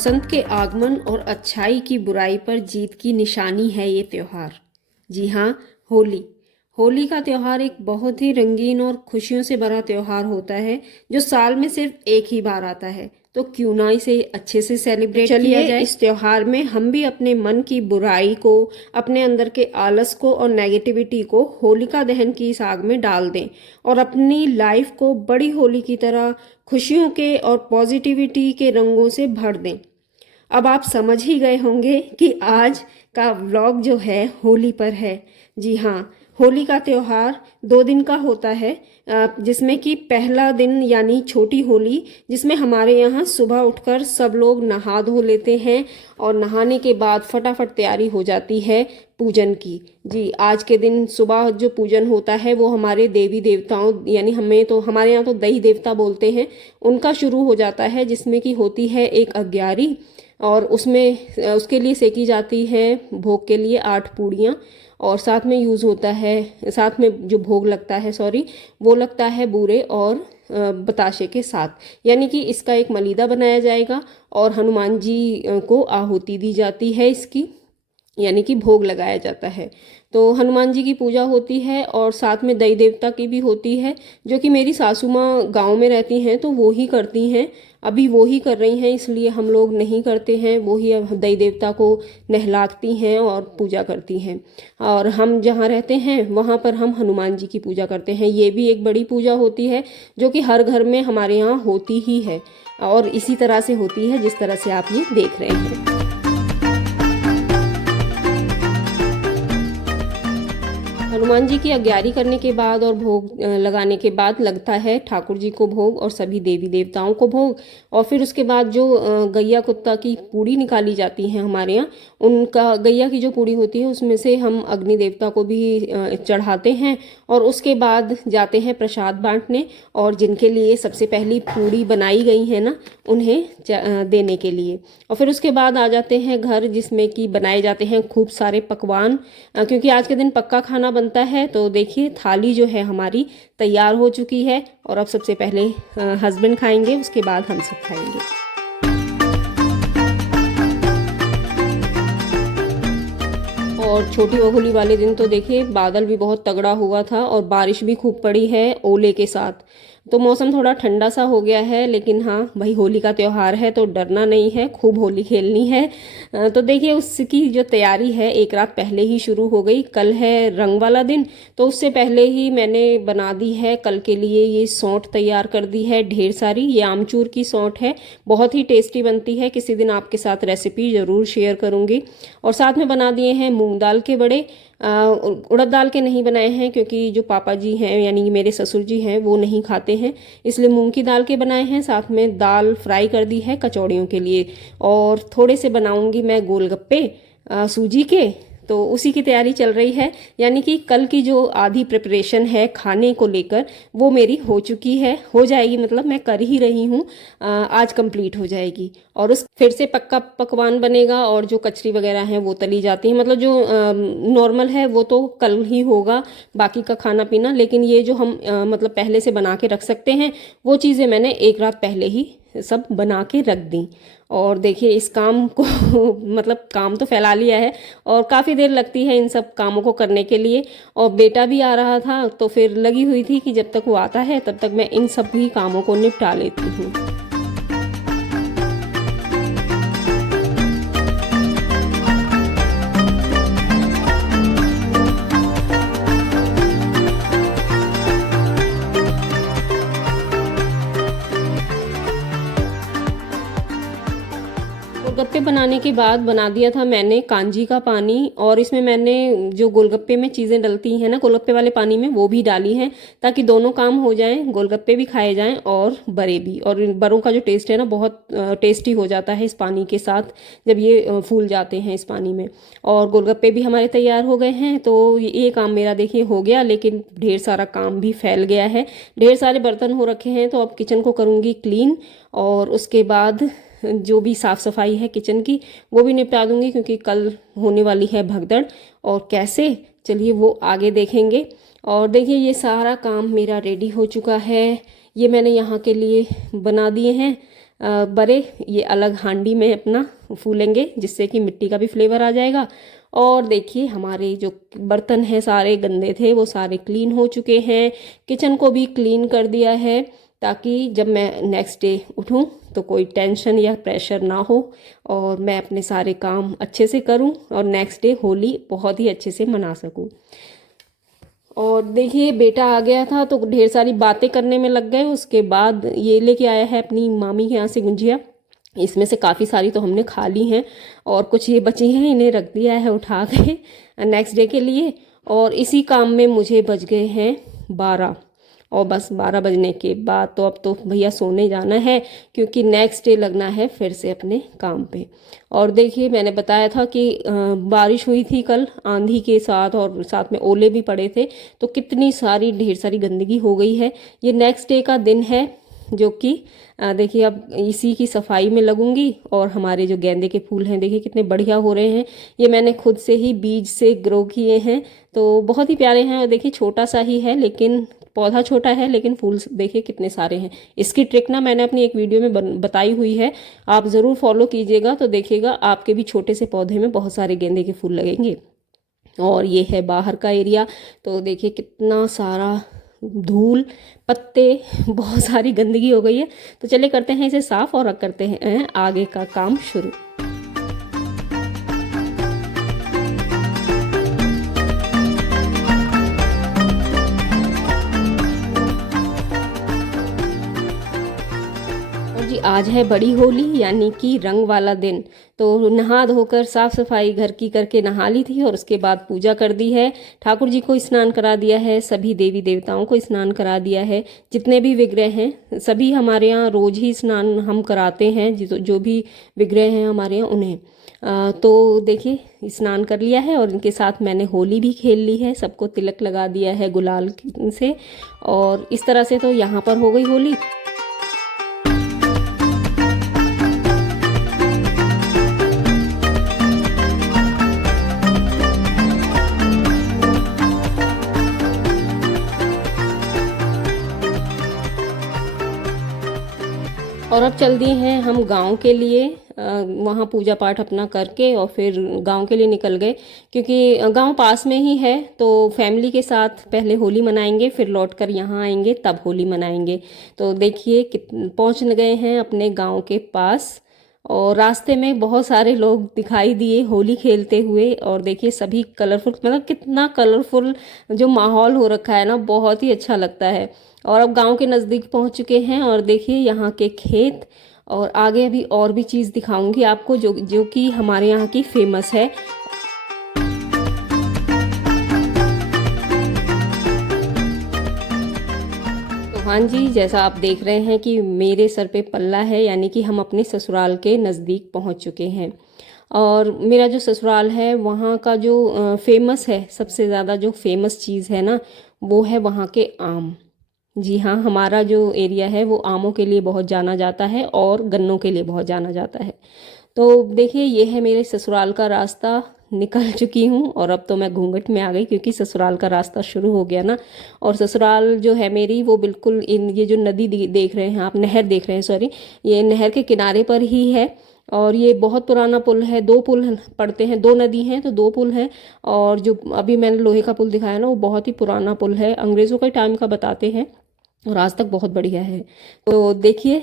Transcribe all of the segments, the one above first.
बसंत के आगमन और अच्छाई की बुराई पर जीत की निशानी है ये त्योहार। जी हाँ, होली। होली का त्योहार एक बहुत ही रंगीन और खुशियों से भरा त्योहार होता है जो साल में सिर्फ एक ही बार आता है। तो क्यों ना इसे अच्छे से सेलिब्रेट किया जाए। इस त्योहार में हम भी अपने मन की बुराई को, अपने अंदर के आलस को और नेगेटिविटी को होलिका दहन की इस आग में डाल दें और अपनी लाइफ को बड़ी होली की तरह खुशियों के और पॉजिटिविटी के रंगों से भर दें। अब आप समझ ही गए होंगे कि आज का व्लॉग जो है होली पर है। जी हाँ, होली का त्योहार 2 दिन का होता है, जिसमें कि पहला दिन यानी छोटी होली, जिसमें हमारे यहाँ सुबह उठकर सब लोग नहा धो लेते हैं और नहाने के बाद फटाफट तैयारी हो जाती है पूजन की। जी, आज के दिन सुबह जो पूजन होता है वो हमारे देवी देवताओं यानी हमारे यहाँ तो दही देवता बोलते हैं, उनका शुरू हो जाता है, जिसमें कि होती है एक अग्यारी और उसके लिए सेकी जाती है भोग के लिए 8 पूड़ियाँ और साथ में यूज़ होता है, साथ में जो भोग लगता है वो लगता है बूरे और बताशे के साथ। यानी कि इसका एक मलीदा बनाया जाएगा और हनुमान जी को आहुति दी जाती है इसकी, यानी कि भोग लगाया जाता है। तो हनुमान जी की पूजा होती है और साथ में दई देवता की भी होती है, जो कि मेरी सासू माँ गाँव में रहती हैं तो वो ही करती हैं। अभी वो ही कर रही हैं, इसलिए हम लोग नहीं करते हैं। वो ही अब दई देवता को नहलाती हैं और पूजा करती हैं। और हम जहाँ रहते हैं वहाँ पर हम हनुमान जी की पूजा करते हैं। ये भी एक बड़ी पूजा होती है जो कि हर घर में हमारे यहाँ होती ही है और इसी तरह से होती है जिस तरह से आप ये देख रहे हैं। हनुमान जी की अग्यारी करने के बाद और भोग लगाने के बाद लगता है ठाकुर जी को भोग और सभी देवी देवताओं को भोग। और फिर उसके बाद जो गैया कुत्ता की पूड़ी निकाली जाती है हमारे यहाँ, उनका गैया की जो पूड़ी होती है उसमें से हम अग्नि देवता को भी चढ़ाते हैं और उसके बाद जाते हैं प्रसाद बांटने और जिनके लिए सबसे पहली पूड़ी बनाई गई है ना, उन्हें देने के लिए। और फिर उसके बाद आ जाते हैं घर, जिसमें कि बनाए जाते हैं खूब सारे पकवान, क्योंकि आज के दिन पक्का खाना बनता है। तो देखिए थाली जो है हमारी तैयार हो चुकी है और अब सबसे पहले हस्बैंड खाएंगे, उसके बाद हम सब खाएंगे। और छोटी होली वाले दिन तो देखिए बादल भी बहुत तगड़ा हुआ था और बारिश भी खूब पड़ी है ओले के साथ। तो मौसम थोड़ा ठंडा सा हो गया है, लेकिन हाँ भाई होली का त्यौहार है तो डरना नहीं है, खूब होली खेलनी है। तो देखिए उसकी जो तैयारी है एक रात पहले ही शुरू हो गई। कल है रंग वाला दिन, तो उससे पहले ही मैंने बना दी है कल के लिए ये सौंठ तैयार कर दी है ढेर सारी। ये आमचूर की सौंठ है, बहुत ही टेस्टी बनती है। किसी दिन आपके साथ रेसिपी ज़रूर शेयर करूँगी। और साथ में बना दिए हैं मूंग दाल के बड़े। उड़द दाल के नहीं बनाए हैं क्योंकि जो पापा जी हैं यानी कि मेरे ससुर जी हैं वो नहीं खाते हैं, इसलिए मूंग की दाल के बनाए हैं। साथ में दाल फ्राई कर दी है कचौड़ियों के लिए और थोड़े से बनाऊंगी मैं गोलगप्पे सूजी के, तो उसी की तैयारी चल रही है। यानी कि कल की जो आधी प्रिपरेशन है खाने को लेकर वो मेरी हो चुकी है, हो जाएगी, मतलब मैं कर ही रही हूँ, आज कंप्लीट हो जाएगी। और उस फिर से पक्का पकवान बनेगा और जो कचरी वगैरह हैं वो तली जाती हैं, मतलब जो नॉर्मल है वो तो कल ही होगा बाकी का खाना पीना। लेकिन ये जो हम मतलब पहले से बना के रख सकते हैं वो चीज़ें मैंने एक रात पहले ही सब बना के रख दी। और देखिए इस काम को मतलब काम तो फैला लिया है और काफ़ी देर लगती है इन सब कामों को करने के लिए। और बेटा भी आ रहा था तो फिर लगी हुई थी कि जब तक वो आता है तब तक मैं इन सब भी कामों को निपटा लेती हूँ। गोलगप्पे बनाने के बाद बना दिया था मैंने कांजी का पानी और इसमें मैंने जो गोलगप्पे में चीज़ें डलती हैं ना गोलगप्पे वाले पानी में, वो भी डाली हैं ताकि दोनों काम हो जाएं, गोलगप्पे भी खाए जाएं और बड़े भी। और बड़ों का जो टेस्ट है ना बहुत टेस्टी हो जाता है इस पानी के साथ जब ये फूल जाते हैं इस पानी में। और गोलगप्पे भी हमारे तैयार हो गए हैं। तो ये काम मेरा देखिए हो गया, लेकिन ढेर सारा काम भी फैल गया है, ढेर सारे बर्तन हो रखे हैं। तो अब किचन को करूँगी क्लीन और उसके बाद जो भी साफ़ सफाई है किचन की वो भी निपटा दूंगी, क्योंकि कल होने वाली है भगदड़। और कैसे, चलिए वो आगे देखेंगे। और देखिए ये सारा काम मेरा रेडी हो चुका है, ये मैंने यहाँ के लिए बना दिए हैं बड़े ये अलग हांडी में अपना फूलेंगे, जिससे कि मिट्टी का भी फ्लेवर आ जाएगा। और देखिए हमारे जो बर्तन हैं सारे गंदे थे वो सारे क्लीन हो चुके हैं। किचन को भी क्लीन कर दिया है, ताकि जब मैं नेक्स्ट डे उठूं तो कोई टेंशन या प्रेशर ना हो और मैं अपने सारे काम अच्छे से करूं और नेक्स्ट डे होली बहुत ही अच्छे से मना सकूं। और देखिए बेटा आ गया था तो ढेर सारी बातें करने में लग गए। उसके बाद ये लेके आया है अपनी मामी के यहाँ से गुंजिया। इसमें से काफ़ी सारी तो हमने खा ली हैं और कुछ ये बची हैं, इन्हें रख दिया है उठा के नेक्स्ट डे के लिए। और इसी काम में मुझे बज गए हैं 12, और बस 12 बजने के बाद तो अब तो भैया सोने जाना है, क्योंकि नेक्स्ट डे लगना है फिर से अपने काम पे। और देखिए मैंने बताया था कि बारिश हुई थी कल आंधी के साथ, और साथ में ओले भी पड़े थे, तो कितनी सारी ढेर सारी गंदगी हो गई है। ये नेक्स्ट डे का दिन है, जो कि देखिए अब इसी की सफाई में लगूंगी। और हमारे जो गेंदे के फूल हैं देखिए कितने बढ़िया हो रहे हैं, ये मैंने खुद से ही बीज से ग्रो किए हैं, तो बहुत ही प्यारे हैं। और देखिए छोटा सा ही है, लेकिन पौधा छोटा है लेकिन फूल देखिए कितने सारे हैं। इसकी ट्रिक ना मैंने अपनी एक वीडियो में बताई हुई है, आप ज़रूर फॉलो कीजिएगा, तो देखिएगा आपके भी छोटे से पौधे में बहुत सारे गेंदे के फूल लगेंगे। और ये है बाहर का एरिया, तो देखिए कितना सारा धूल पत्ते बहुत सारी गंदगी हो गई है। तो चलिए करते हैं इसे साफ और करते हैं आगे का काम शुरू। जी आज है बड़ी होली, यानी कि रंग वाला दिन। तो नहा धोकर साफ सफाई घर की करके नहा ली थी और उसके बाद पूजा कर दी है। ठाकुर जी को स्नान करा दिया है, सभी देवी देवताओं को स्नान करा दिया है। जितने भी विग्रह हैं सभी हमारे यहाँ रोज ही स्नान हम कराते हैं, जो भी विग्रह हैं हमारे यहाँ उन्हें। तो देखिए स्नान कर लिया है और इनके साथ मैंने होली भी खेल ली है, सबको तिलक लगा दिया है गुलाल से। और इस तरह से तो यहाँ पर हो गई होली। और अब चल दिए हैं हम गांव के लिए, वहाँ पूजा पाठ अपना करके और फिर गांव के लिए निकल गए, क्योंकि गांव पास में ही है। तो फैमिली के साथ पहले होली मनाएंगे, फिर लौट कर यहाँ आएंगे तब होली मनाएंगे। तो देखिए पहुँच गए हैं अपने गांव के पास, और रास्ते में बहुत सारे लोग दिखाई दिए होली खेलते हुए। और देखिए सभी कलरफुल, मतलब कितना कलरफुल जो माहौल हो रखा है ना, बहुत ही अच्छा लगता है। और अब गांव के नज़दीक पहुंच चुके हैं और देखिए यहाँ के खेत, और आगे अभी और भी चीज़ दिखाऊंगी आपको जो कि हमारे यहाँ की फेमस है। तो हाँ जी, जैसा आप देख रहे हैं कि मेरे सर पे पल्ला है, यानी कि हम अपने ससुराल के नज़दीक पहुँच चुके हैं। और मेरा जो ससुराल है वहाँ का जो फेमस है, सबसे ज़्यादा जो फेमस चीज़ है ना, वो है वहाँ के आम। जी हाँ, हमारा जो एरिया है वो आमों के लिए बहुत जाना जाता है और गन्नों के लिए बहुत जाना जाता है। तो देखिए ये है मेरे ससुराल का रास्ता, निकल चुकी हूँ और अब तो मैं घूंघट में आ गई, क्योंकि ससुराल का रास्ता शुरू हो गया ना। और ससुराल जो है मेरी वो बिल्कुल ये जो नदी देख रहे हैं आप, नहर देख रहे हैं, सॉरी, ये नहर के किनारे पर ही है। और ये बहुत पुराना पुल है, 2 पुल पड़ते हैं, 2 नदी हैं तो 2 पुल हैं। और जो अभी मैंने लोहे का पुल दिखाया ना, वो बहुत ही पुराना पुल है, अंग्रेज़ों के टाइम का बताते हैं, और आज तक बहुत बढ़िया है। तो देखिए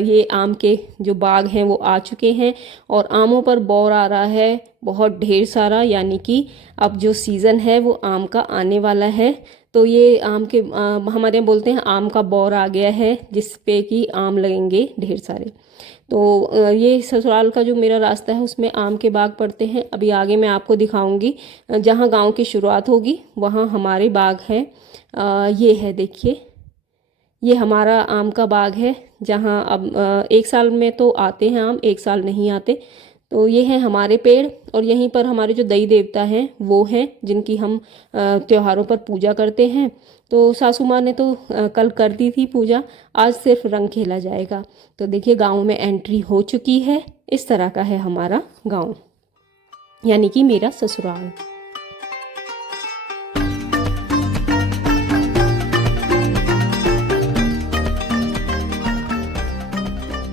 ये आम के जो बाग हैं वो आ चुके हैं और आमों पर बौर आ रहा है बहुत ढेर सारा, यानी कि अब जो सीज़न है वो आम का आने वाला है। तो ये आम के हमारे यहाँ बोलते हैं आम का बौर आ गया है, जिस पे कि आम लगेंगे ढेर सारे। तो ये ससुराल का जो मेरा रास्ता है उसमें आम के बाग पड़ते हैं। अभी आगे मैं आपको दिखाऊंगी, जहाँ गांव की शुरुआत होगी वहाँ हमारे बाग हैं। ये है देखिए, ये हमारा आम का बाग है, जहाँ अब एक साल में तो आते हैं आम, एक साल नहीं आते। तो ये हैं हमारे पेड़, और यहीं पर हमारे जो देवी देवता हैं वो हैं, जिनकी हम त्योहारों पर पूजा करते हैं। तो सासू माँ ने तो कल कर दी थी पूजा, आज सिर्फ रंग खेला जाएगा। तो देखिए गांव में एंट्री हो चुकी है। इस तरह का है हमारा गांव, यानी कि मेरा ससुराल।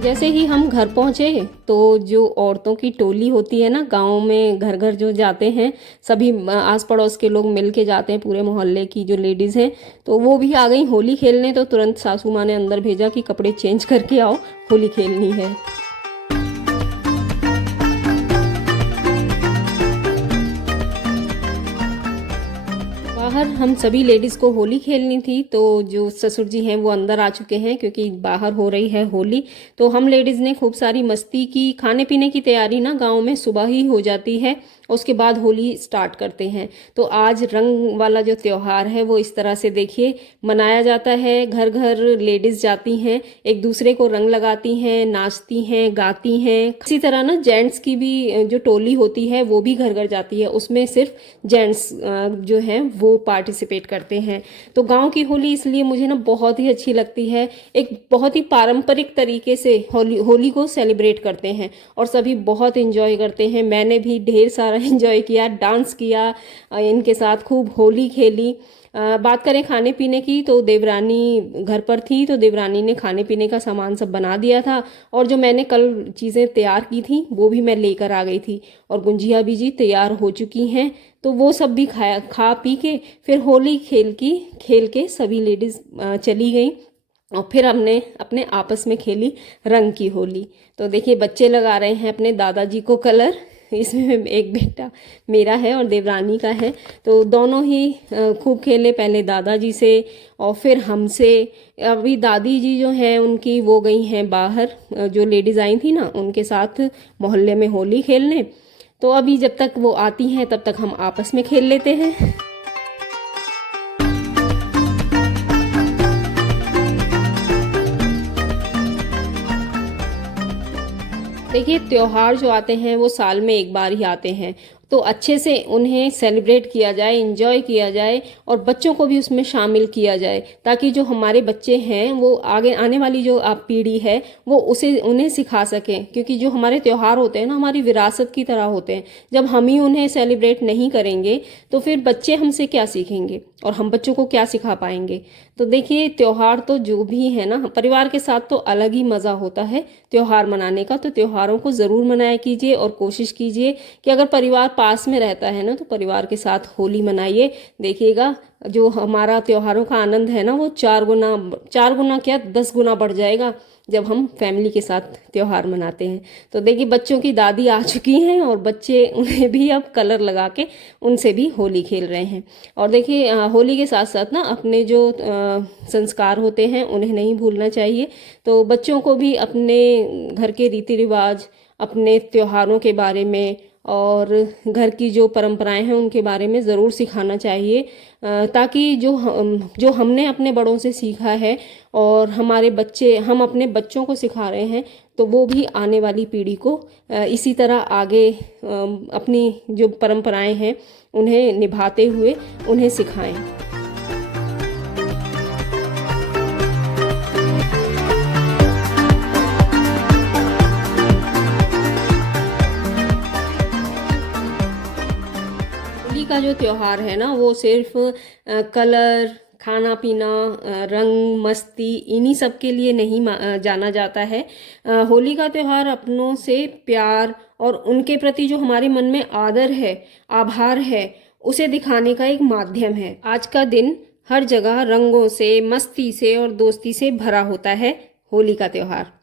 जैसे ही हम घर पहुँचे तो जो औरतों की टोली होती है ना, गाँव में घर घर जो जाते हैं, सभी आस पड़ोस के लोग मिल के जाते हैं, पूरे मोहल्ले की जो लेडीज़ हैं, तो वो भी आ गई होली खेलने। तो तुरंत सासू माँ ने अंदर भेजा कि कपड़े चेंज करके आओ, होली खेलनी है। बाहर हम सभी लेडीज़ को होली खेलनी थी, तो जो ससुर जी हैं वो अंदर आ चुके हैं क्योंकि बाहर हो रही है होली। तो हम लेडीज़ ने खूब सारी मस्ती की। खाने पीने की तैयारी ना गांव में सुबह ही हो जाती है, उसके बाद होली स्टार्ट करते हैं। तो आज रंग वाला जो त्यौहार है वो इस तरह से देखिए मनाया जाता है। घर घर लेडीज़ जाती हैं, एक दूसरे को रंग लगाती हैं, नाचती हैं, गाती हैं। इसी तरह ना जेंट्स की भी जो टोली होती है वो भी घर घर जाती है, उसमें सिर्फ जेंट्स जो हैं वो पार्टिसिपेट करते हैं। तो गांव की होली इसलिए मुझे ना बहुत ही अच्छी लगती है। एक बहुत ही पारंपरिक तरीके से होली को सेलिब्रेट करते हैं और सभी बहुत एंजॉय करते हैं। मैंने भी ढेर सारा एंजॉय किया, डांस किया, इनके साथ खूब होली खेली। बात करें खाने पीने की, तो देवरानी घर पर थी, तो देवरानी ने खाने पीने का सामान सब बना दिया था और जो मैंने कल चीज़ें तैयार की थी वो भी मैं लेकर आ गई थी। और गुंजिया भी जी तैयार हो चुकी हैं, तो वो सब भी खा पी के फिर होली खेल के सभी लेडीज़ चली गई और फिर हमने अपने आपस में खेली रंग की होली। तो देखिए बच्चे लगा रहे हैं अपने दादाजी को कलर, इसमें एक बेटा मेरा है और देवरानी का है। तो दोनों ही खूब खेले, पहले दादाजी से और फिर हमसे। अभी दादी जी जो हैं उनकी वो गई हैं बाहर, जो लेडीज़ आई थी ना उनके साथ मोहल्ले में होली खेलने। तो अभी जब तक वो आती हैं तब तक हम आपस में खेल लेते हैं। देखिए त्योहार जो आते हैं वो साल में एक बार ही आते हैं, तो अच्छे से उन्हें सेलिब्रेट किया जाए, एंजॉय किया जाए और बच्चों को भी उसमें शामिल किया जाए, ताकि जो हमारे बच्चे हैं वो आगे आने वाली जो आप पीढ़ी है वो उन्हें सिखा सकें। क्योंकि जो हमारे त्यौहार होते हैं ना हमारी विरासत की तरह होते हैं। जब हम ही उन्हें सेलिब्रेट नहीं करेंगे तो फिर बच्चे हमसे क्या सीखेंगे और हम बच्चों को क्या सिखा पाएंगे। तो देखिए त्यौहार तो जो भी है ना, परिवार के साथ तो अलग ही मज़ा होता है त्यौहार मनाने का। तो त्योहारों को ज़रूर मनाया कीजिए और कोशिश कीजिए कि अगर परिवार पास में रहता है ना तो परिवार के साथ होली मनाइए। देखिएगा जो हमारा त्योहारों का आनंद है ना वो 4 गुना क्या 10 गुना बढ़ जाएगा जब हम फैमिली के साथ त्यौहार मनाते हैं। तो देखिए बच्चों की दादी आ चुकी हैं और बच्चे उन्हें भी अब कलर लगा के उनसे भी होली खेल रहे हैं। और देखिए होली के साथ साथ ना अपने जो संस्कार होते हैं उन्हें नहीं भूलना चाहिए। तो बच्चों को भी अपने घर के रीति रिवाज, अपने त्योहारों के बारे में और घर की जो परंपराएं हैं उनके बारे में ज़रूर सिखाना चाहिए, ताकि जो हमने अपने बड़ों से सीखा है और हम अपने बच्चों को सिखा रहे हैं, तो वो भी आने वाली पीढ़ी को इसी तरह आगे अपनी जो परंपराएं हैं उन्हें निभाते हुए उन्हें सिखाएं। होली का जो त्यौहार है ना वो सिर्फ कलर, खाना पीना, रंग, मस्ती इन्हीं सब के लिए नहीं जाना जाता है। होली का त्यौहार अपनों से प्यार और उनके प्रति जो हमारे मन में आदर है, आभार है, उसे दिखाने का एक माध्यम है। आज का दिन हर जगह रंगों से, मस्ती से और दोस्ती से भरा होता है होली का त्यौहार।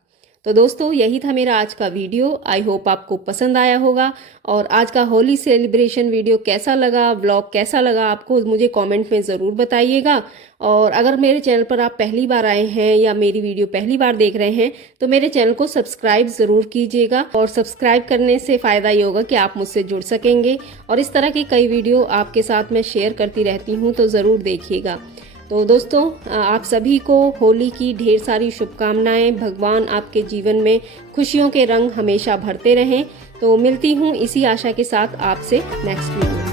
तो दोस्तों यही था मेरा आज का वीडियो। आई होप आपको पसंद आया होगा। और आज का होली सेलिब्रेशन वीडियो कैसा लगा, व्लॉग कैसा लगा आपको, मुझे कमेंट में ज़रूर बताइएगा। और अगर मेरे चैनल पर आप पहली बार आए हैं या मेरी वीडियो पहली बार देख रहे हैं तो मेरे चैनल को सब्सक्राइब ज़रूर कीजिएगा। और सब्सक्राइब करने से फ़ायदा ये होगा कि आप मुझसे जुड़ सकेंगे और इस तरह की कई वीडियो आपके साथ मैं शेयर करती रहती हूँ, तो ज़रूर देखिएगा। तो दोस्तों आप सभी को होली की ढेर सारी शुभकामनाएं। भगवान आपके जीवन में खुशियों के रंग हमेशा भरते रहें। तो मिलती हूँ इसी आशा के साथ आपसे नेक्स्ट वीडियो में।